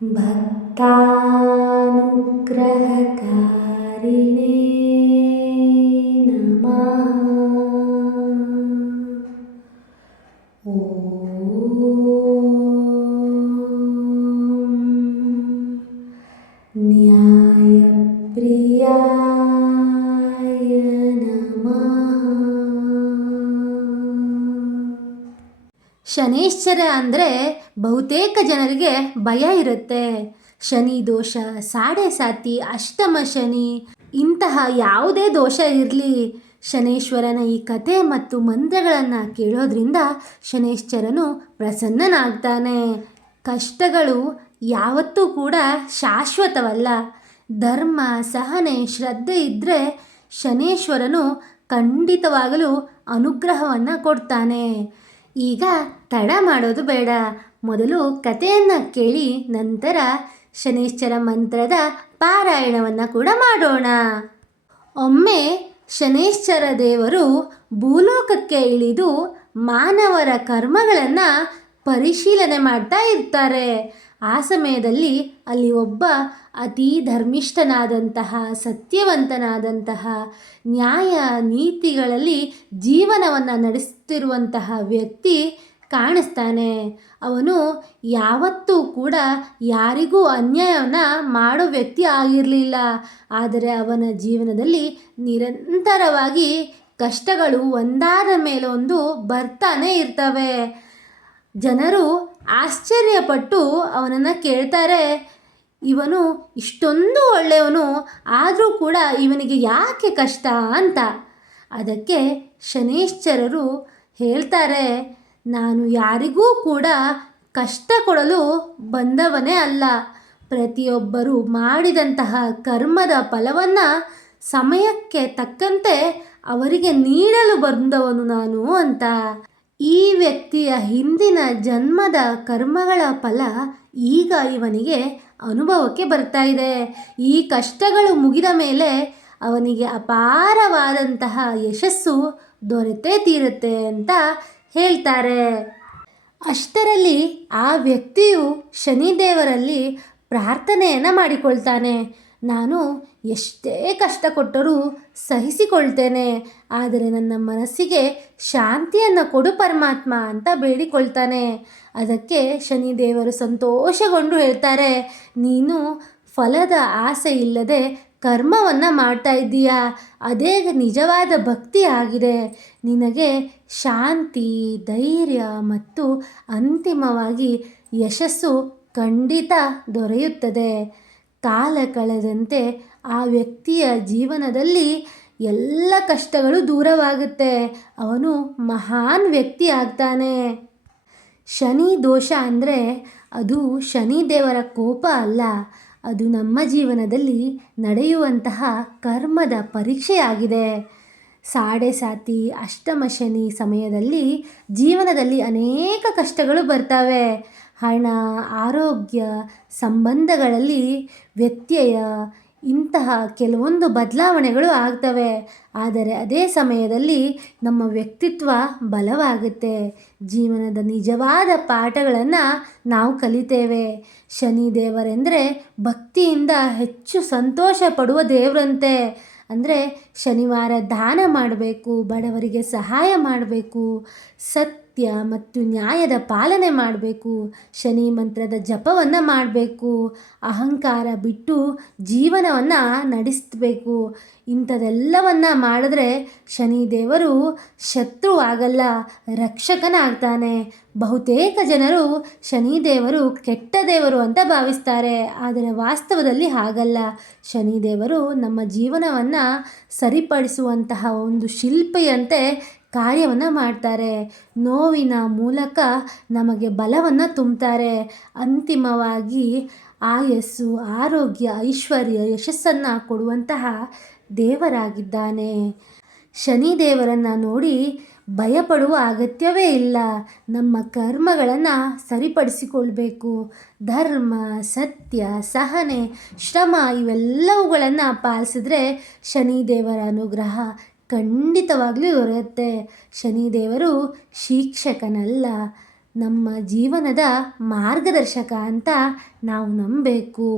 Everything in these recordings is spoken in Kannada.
भक्तानुग्रहकारिणे नमः। न्यायप्रियाय नमः। ಶನೈಶ್ಚರ ಅಂದರೆ ಬಹುತೇಕ ಜನರಿಗೆ ಭಯ ಇರುತ್ತೆ. ಶನಿ ದೋಷ, ಸಾಡೆ ಸಾತಿ, ಅಷ್ಟಮ ಶನಿ, ಇಂತಹ ಯಾವುದೇ ದೋಷ ಇರಲಿ, ಶನೈಶ್ವರನ ಈ ಕಥೆ ಮತ್ತು ಮಂತ್ರಗಳನ್ನು ಕೇಳೋದ್ರಿಂದ ಶನೈಶ್ಚರನು ಪ್ರಸನ್ನನಾಗ್ತಾನೆ. ಕಷ್ಟಗಳು ಯಾವತ್ತೂ ಕೂಡ ಶಾಶ್ವತವಲ್ಲ. ಧರ್ಮ, ಸಹನೆ, ಶ್ರದ್ಧೆ ಇದ್ದರೆ ಶನೈಶ್ವರನು ಖಂಡಿತವಾಗಲೂ ಅನುಗ್ರಹವನ್ನು ಕೊಡ್ತಾನೆ. ಈಗ ತಡ ಮಾಡೋದು ಬೇಡ, ಮೊದಲು ಕಥೆಯನ್ನು ಕೇಳಿ ನಂತರ ಶನೈಶ್ಚರ ಮಂತ್ರದ ಪಾರಾಯಣವನ್ನು ಕೂಡ ಮಾಡೋಣ. ಒಮ್ಮೆ ಶನೈಶ್ಚರ ದೇವರು ಭೂಲೋಕಕ್ಕೆ ಇಳಿದು ಮಾನವರ ಕರ್ಮಗಳನ್ನು ಪರಿಶೀಲನೆ ಮಾಡ್ತಾ ಇರ್ತಾರೆ. ಆ ಸಮಯದಲ್ಲಿ ಅಲ್ಲಿ ಒಬ್ಬ ಅತೀ ಧರ್ಮಿಷ್ಠನಾದಂತಹ, ಸತ್ಯವಂತನಾದಂತಹ, ನ್ಯಾಯ ನೀತಿಗಳಲ್ಲಿ ಜೀವನವನ್ನು ನಡೆಸುತ್ತಿರುವಂತಹ ವ್ಯಕ್ತಿ ಕಾಣಿಸ್ತಾನೆ. ಅವನು ಯಾವತ್ತೂ ಕೂಡ ಯಾರಿಗೂ ಅನ್ಯಾಯವನ್ನು ಮಾಡೋ ವ್ಯಕ್ತಿ ಆಗಿರಲಿಲ್ಲ. ಆದರೆ ಅವನ ಜೀವನದಲ್ಲಿ ನಿರಂತರವಾಗಿ ಕಷ್ಟಗಳು ಒಂದಾದ ಮೇಲೊಂದು ಬರ್ತಾನೆ ಇರ್ತವೆ. ಜನರು ಆಶ್ಚರ್ಯಪಟ್ಟು ಅವನನ್ನು ಕೇಳ್ತಾರೆ, ಇವನು ಇಷ್ಟೊಂದು ಒಳ್ಳೆಯವನು, ಆದರೂ ಕೂಡ ಇವನಿಗೆ ಯಾಕೆ ಕಷ್ಟ ಅಂತ. ಅದಕ್ಕೆ ಶನೈಶ್ಚರರು ಹೇಳ್ತಾರೆ, ನಾನು ಯಾರಿಗೂ ಕೂಡ ಕಷ್ಟ ಕೊಡಲು ಬಂದವನೇ ಅಲ್ಲ. ಪ್ರತಿಯೊಬ್ಬರು ಮಾಡಿದಂತಹ ಕರ್ಮದ ಫಲವನ್ನು ಸಮಯಕ್ಕೆ ತಕ್ಕಂತೆ ಅವರಿಗೆ ನೀಡಲು ಬಂದವನು ನಾನು ಅಂತ. ಈ ವ್ಯಕ್ತಿಯ ಹಿಂದಿನ ಜನ್ಮದ ಕರ್ಮಗಳ ಫಲ ಈಗ ಇವನಿಗೆ ಅನುಭವಕ್ಕೆ ಬರ್ತಾ ಇದೆ. ಈ ಕಷ್ಟಗಳು ಮುಗಿದ ಮೇಲೆ ಅವನಿಗೆ ಅಪಾರವಾದಂತಹ ಯಶಸ್ಸು ದೊರೆತೇ ತೀರುತ್ತೆ ಅಂತ ಹೇಳ್ತಾರೆ. ಅಷ್ಟರಲ್ಲಿ ಆ ವ್ಯಕ್ತಿಯು ಶನಿದೇವರಲ್ಲಿ ಪ್ರಾರ್ಥನೆಯನ್ನು ಮಾಡಿಕೊಳ್ತಾನೆ. ನಾನು ಎಷ್ಟೇ ಕಷ್ಟ ಕೊಟ್ಟರೂ ಸಹಿಸಿಕೊಳ್ತೇನೆ, ಆದರೆ ನನ್ನ ಮನಸ್ಸಿಗೆ ಶಾಂತಿಯನ್ನು ಕೊಡು ಪರಮಾತ್ಮ ಅಂತ ಬೇಡಿಕೊಳ್ತಾನೆ. ಅದಕ್ಕೆ ಶನಿದೇವರು ಸಂತೋಷಗೊಂಡು ಹೇಳ್ತಾರೆ, ನೀನು ಫಲದ ಆಸೆ ಇಲ್ಲದೆ ಕರ್ಮವನ್ನು ಮಾಡ್ತಾ ಇದ್ದೀಯಾ, ಅದೇ ನಿಜವಾದ ಭಕ್ತಿ ಆಗಿದೆ. ನಿನಗೆ ಶಾಂತಿ, ಧೈರ್ಯ ಮತ್ತು ಅಂತಿಮವಾಗಿ ಯಶಸ್ಸು ಖಂಡಿತ ದೊರೆಯುತ್ತದೆ. ಕಾಲ ಕಳೆದಂತೆ ಆ ವ್ಯಕ್ತಿಯ ಜೀವನದಲ್ಲಿ ಎಲ್ಲ ಕಷ್ಟಗಳು ದೂರವಾಗುತ್ತೆ. ಅವನು ಮಹಾನ್ ವ್ಯಕ್ತಿ ಆಗ್ತಾನೆ. ಶನಿ ದೋಷ ಅಂದರೆ ಅದು ಶನಿದೇವರ ಕೋಪ ಅಲ್ಲ, ಅದು ನಮ್ಮ ಜೀವನದಲ್ಲಿ ನಡೆಯುವಂತಹ ಕರ್ಮದ ಪರೀಕ್ಷೆಯಾಗಿದೆ. ಸಾಡೆ ಸಾತಿ, ಅಷ್ಟಮ ಶನಿ ಸಮಯದಲ್ಲಿ ಜೀವನದಲ್ಲಿ ಅನೇಕ ಕಷ್ಟಗಳು ಬರ್ತವೆ. ಹಣ, ಆರೋಗ್ಯ, ಸಂಬಂಧಗಳಲ್ಲಿ ವ್ಯತ್ಯಯ, ಇಂತಹ ಕೆಲವೊಂದು ಬದಲಾವಣೆಗಳು ಆಗ್ತವೆ. ಆದರೆ ಅದೇ ಸಮಯದಲ್ಲಿ ನಮ್ಮ ವ್ಯಕ್ತಿತ್ವ ಬಲವಾಗುತ್ತೆ. ಜೀವನದ ನಿಜವಾದ ಪಾಠಗಳನ್ನು ನಾವು ಕಲಿತೇವೆ. ಶನಿದೇವರೆಂದರೆ ಭಕ್ತಿಯಿಂದ ಹೆಚ್ಚು ಸಂತೋಷ ಪಡುವ ದೇವರಂತೆ. ಅಂದರೆ ಶನಿವಾರ ದಾನ ಮಾಡಬೇಕು, ಬಡವರಿಗೆ ಸಹಾಯ ಮಾಡಬೇಕು, ಸತ್ಯ ಮತ್ತು ನ್ಯಾಯದ ಪಾಲನೆ ಮಾಡಬೇಕು, ಶನಿ ಮಂತ್ರದ ಜಪವನ್ನು ಮಾಡಬೇಕು, ಅಹಂಕಾರ ಬಿಟ್ಟು ಜೀವನವನ್ನು ನಡೆಸಬೇಕು. ಇಂಥದೆಲ್ಲವನ್ನು ಮಾಡಿದ್ರೆ ಶನಿದೇವರು ಶತ್ರುವಾಗಲ್ಲ, ರಕ್ಷಕನಾಗ್ತಾನೆ. ಬಹುತೇಕ ಜನರು ಶನಿದೇವರು ಕೆಟ್ಟ ದೇವರು ಅಂತ ಭಾವಿಸ್ತಾರೆ, ಆದರೆ ವಾಸ್ತವದಲ್ಲಿ ಹಾಗಲ್ಲ. ಶನಿದೇವರು ನಮ್ಮ ಜೀವನವನ್ನು ಸರಿಪಡಿಸುವಂತಹ ಒಂದು ಶಿಲ್ಪಿಯಂತೆ ಕಾರ್ಯವನ್ನು ಮಾಡ್ತಾರೆ. ನೋವಿನ ಮೂಲಕ ನಮಗೆ ಬಲವನ್ನು ತುಂಬುತ್ತಾರೆ. ಅಂತಿಮವಾಗಿ ಆಯಸ್ಸು, ಆರೋಗ್ಯ, ಐಶ್ವರ್ಯ, ಯಶಸ್ಸನ್ನು ಕೊಡುವಂತಹ ದೇವರಾಗಿದ್ದಾನೆ. ಶನಿದೇವರನ್ನು ನೋಡಿ ಭಯಪಡುವ ಅಗತ್ಯವೇ ಇಲ್ಲ. ನಮ್ಮ ಕರ್ಮಗಳನ್ನು ಸರಿಪಡಿಸಿಕೊಳ್ಬೇಕು. ಧರ್ಮ, ಸತ್ಯ, ಸಹನೆ, ಶ್ರಮ ಇವೆಲ್ಲವುಗಳನ್ನು ಪಾಲಿಸಿದ್ರೆ ಶನಿದೇವರ ಅನುಗ್ರಹ ಖಂಡಿತವಾಗ್ಲೂ ದೊರೆಯುತ್ತೆ. ಶನಿದೇವರು ಶಿಕ್ಷಕನಲ್ಲ, ನಮ್ಮ ಜೀವನದ ಮಾರ್ಗದರ್ಶಕ ಅಂತ ನಾವು ನಂಬಬೇಕು.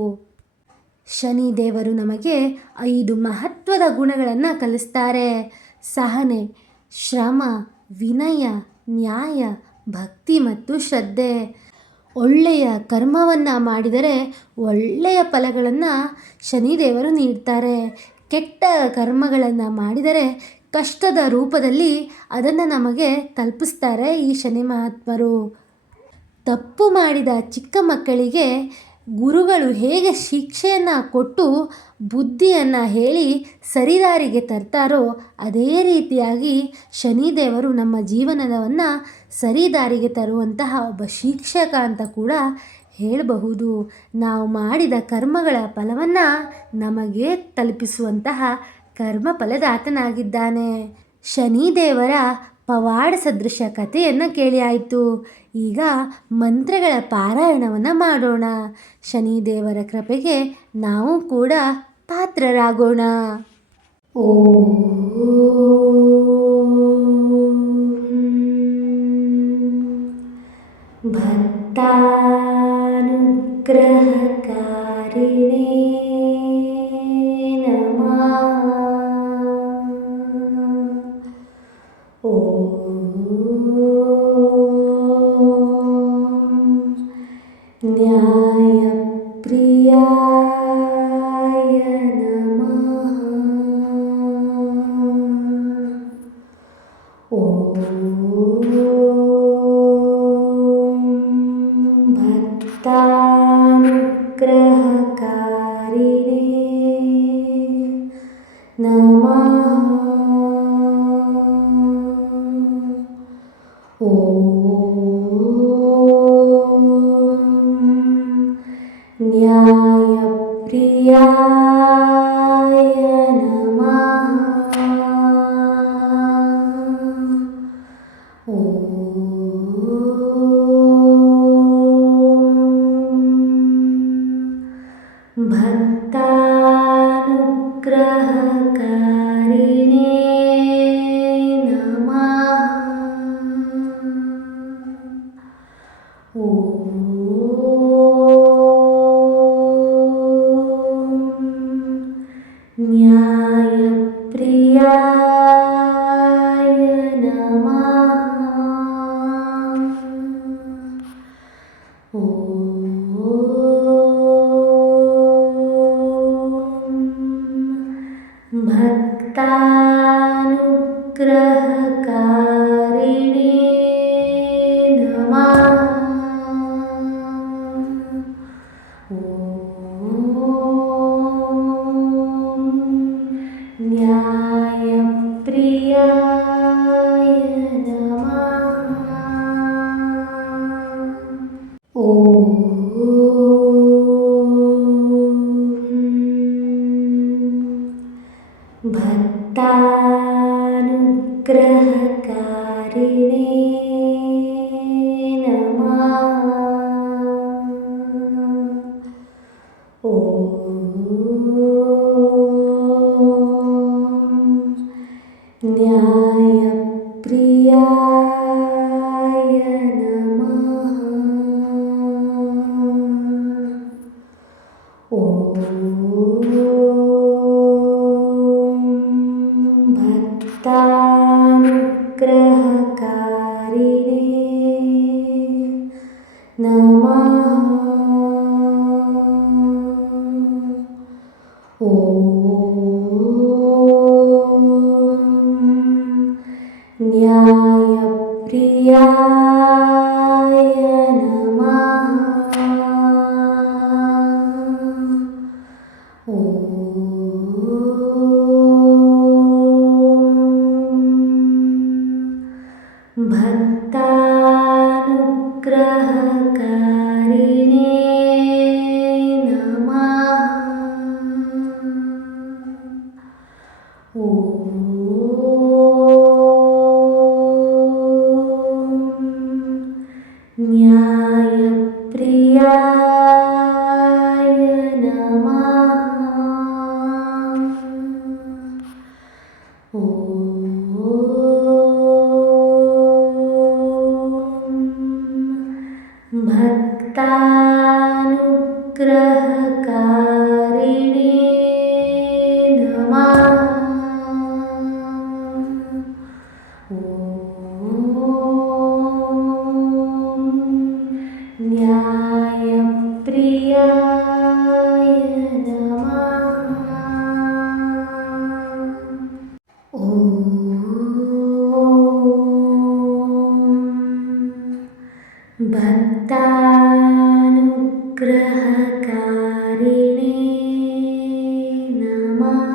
ಶನಿದೇವರು ನಮಗೆ 5 ಮಹತ್ವದ ಗುಣಗಳನ್ನು ಕಲಿಸ್ತಾರೆ. ಸಹನೆ, ಶ್ರಮ, ವಿನಯ, ನ್ಯಾಯ, ಭಕ್ತಿ ಮತ್ತು ಶ್ರದ್ಧೆ. ಒಳ್ಳೆಯ ಕರ್ಮವನ್ನು ಮಾಡಿದರೆ ಒಳ್ಳೆಯ ಫಲಗಳನ್ನು ಶನಿದೇವರು ನೀಡ್ತಾರೆ. ಕೆಟ್ಟ ಕರ್ಮಗಳನ್ನು ಮಾಡಿದರೆ ಕಷ್ಟದ ರೂಪದಲ್ಲಿ ಅದನ್ನು ನಮಗೆ ತಲುಪಿಸ್ತಾರೆ ಈ ಶನಿ ಮಹಾತ್ಮರು. ತಪ್ಪು ಮಾಡಿದ ಚಿಕ್ಕ ಮಕ್ಕಳಿಗೆ ಗುರುಗಳು ಹೇಗೆ ಶಿಕ್ಷೆಯನ್ನು ಕೊಟ್ಟು ಬುದ್ಧಿಯನ್ನು ಹೇಳಿ ಸರಿದಾರಿಗೆ ತರ್ತಾರೋ ಅದೇ ರೀತಿಯಾಗಿ ಶನಿದೇವರು ನಮ್ಮ ಜೀವನವನ್ನು ಸರಿದಾರಿಗೆ ತರುವಂತಹ ಒಬ್ಬ ಶಿಕ್ಷಕ ಅಂತ ಕೂಡ ಹೇಳಬಹುದು. ನಾವು ಮಾಡಿದ ಕರ್ಮಗಳ ಫಲವನ್ನು ನಮಗೆ ತಲುಪಿಸುವಂತಹ ಕರ್ಮ ಫಲದಾತನಾಗಿದ್ದಾನೆ. ಶನಿದೇವರ ಪವಾಡ ಸದೃಶ ಕಥೆಯನ್ನು ಕೇಳಿ ಆಯಿತು. ಈಗ ಮಂತ್ರಗಳ ಪಾರಾಯಣವನ್ನು ಮಾಡೋಣ. ಶನಿದೇವರ ಕೃಪೆಗೆ ನಾವು ಕೂಡ ಪಾತ್ರರಾಗೋಣ. ಓಂ ಭಕ್ತಾನುಗ್ರಹಕಾರಿಣೇ ನಮಃ. ನ್ಯಾಯಪ್ರಿಯಾಯ ನಮಃ. ಭಕ್ತಾನುಗ್ರಹಕಾರಿಣೇ ನಮಃ. ನ್ಯಾಯಪ್ರಿಯಾಯ ನಮಃ. ಭಕ್ತಾನುಗ್ರಹಕಾರಿಣೇ ನಮಃ. ನ್ಯಾಯಪ್ರಿಯಾಯ ನಮಃ. ಭಕ್ತಾನುಗ್ರಹಕಾರಿಣೇ ನಮಃ. ನ್ಯಾಯಪ್ರಿಯಾಯ ನಮಃ. ಭಕ್ತಾನುಗ್ರಹಕಾರಿಣೇ ನಮಃ. ನ್ಯಾಯಪ್ರಿಯಾಯ ನಮಃ. ಭಕ್ತಾನುಗ್ರಹಕಾರಿಣೇ ನಮಃ. ನ್ಯಾಯಪ್ರಿಯಾಯ ನಮಃ. ಭಕ್ತಾನುಗ್ರಹಕಾರಿಣೇ ನಮಃ. ನ್ಯಾಯಪ್ರಿಯಾಯ ನಮಃ. नमः। ॐ न्यायप्रियाय नमः। ॐ भक्तानुग्रहकारिणे नमः।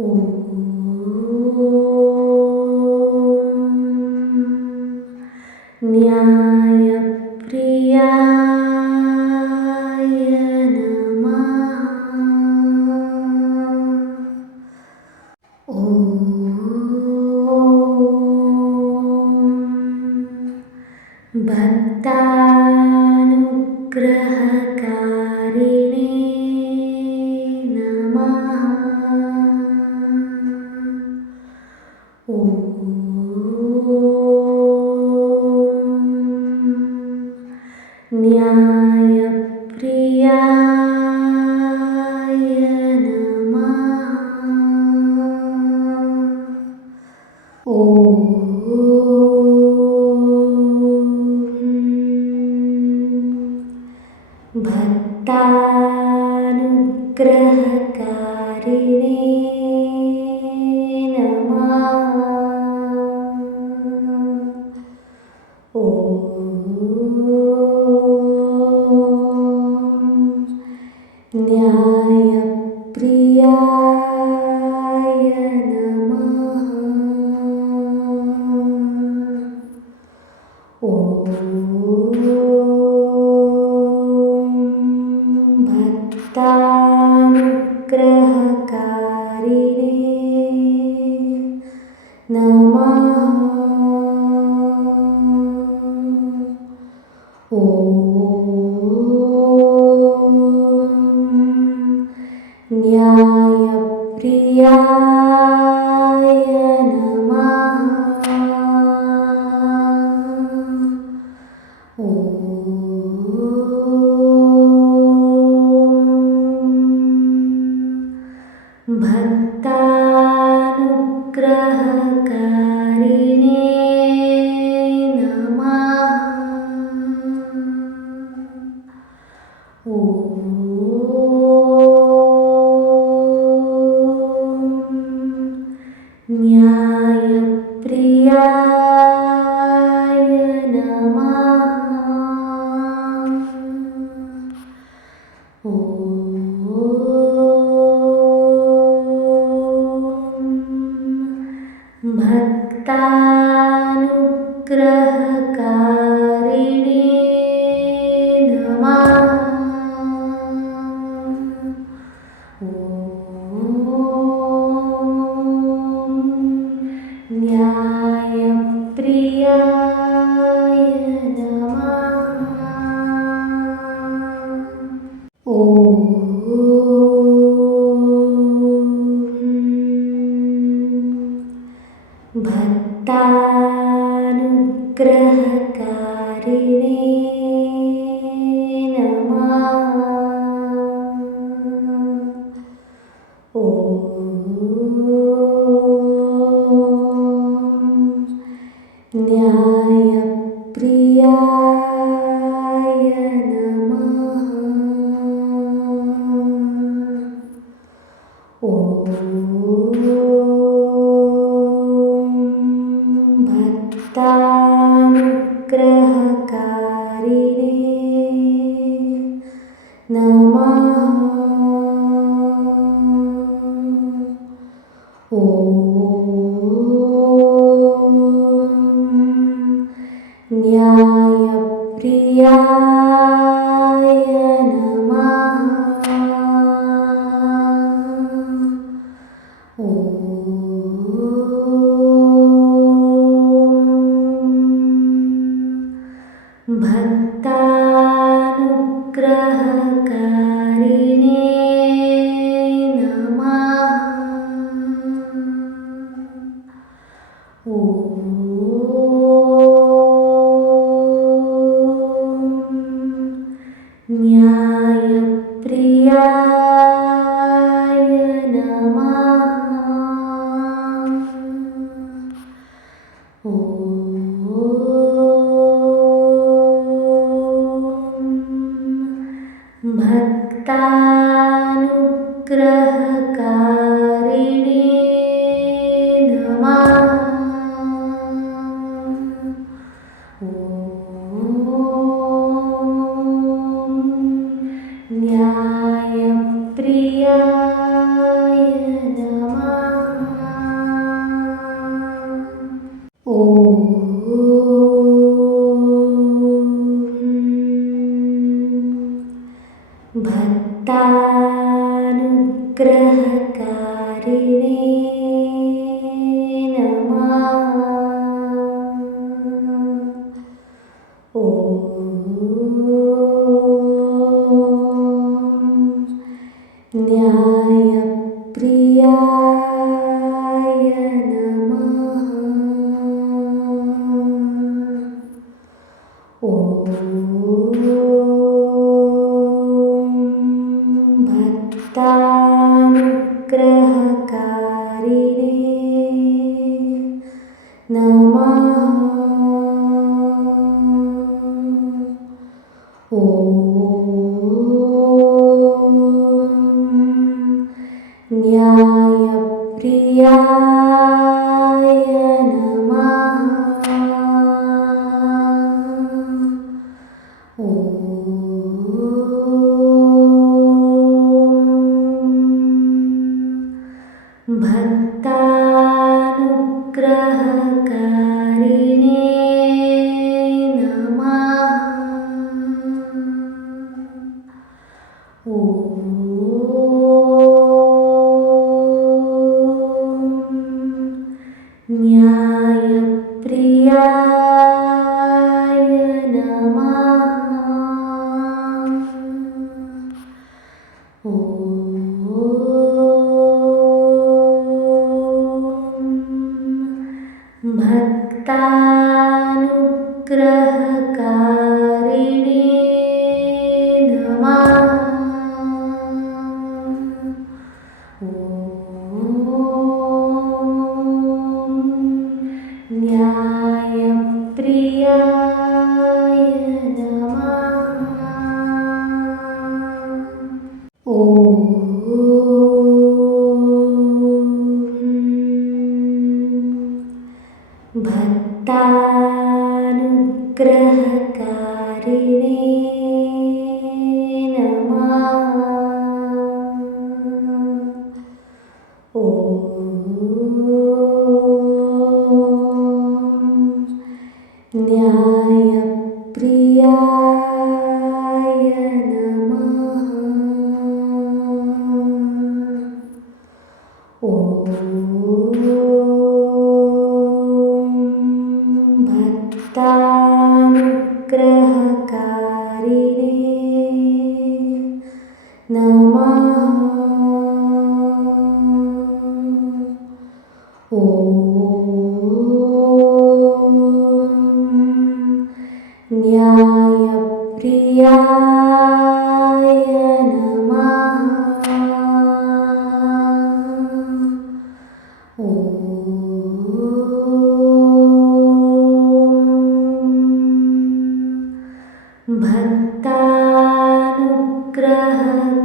ॐ न्यायप्रियाय नमः। ॐ भक्तानुग्रहकारिणे नमः। ॐ न्यायप्रियाय नमः। ॐ भक्तानुग्रहकारिणे नमः। ॐ न्यायप्रियाय नमः। ॐ भक्तानुग्रहकारिणे नमः। ॐ न्यायप्रियाय नमः। ॐ भक्तानुग्रहकारिणे नमः। ॐ न्यायप्रियाय नमः। ॐ भक्तानुग्रहकारिणे नमः। ॐ न्यायप्रियाय नमः। ॐ भक्तानुग्रहकारिणे नमः। ॐ न्यायप्रियाय नमः। ॐ भक्तानुग्रहकारिणे नमः। ॐ न्यायप्रियाय नमः। ॐ भक्तानुग्रहकारिणे नमः। ॐ भक्तानुग्रहकारिणे नमः। न्यायप्रियाय नमः। भक्तानुग्रहकारिणे नमः। न्यायप्रियाय नमः। भक्तानुग्रहकारिणे न्यायप्रियाय नमः। भक्तानुग्रहकारिणे नमः। न्यायप्रियाय नमः। भक्तानुग्रहकारिणे नमः। न्यायप्रियाय नमः। भक्तानुग्रहकारिणे नमः। न्यायप्रियाय नमः।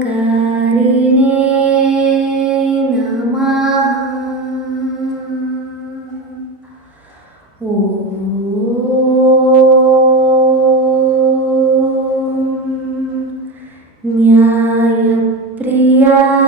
भक्तानुग्रहकारिणे नमः। न्यायप्रियाय